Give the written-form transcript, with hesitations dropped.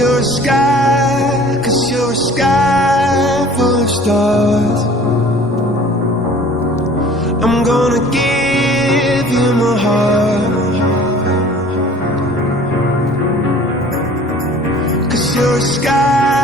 you're a sky, 'cause you're a sky full of stars. I'm gonna give you my heart, 'cause you're a sky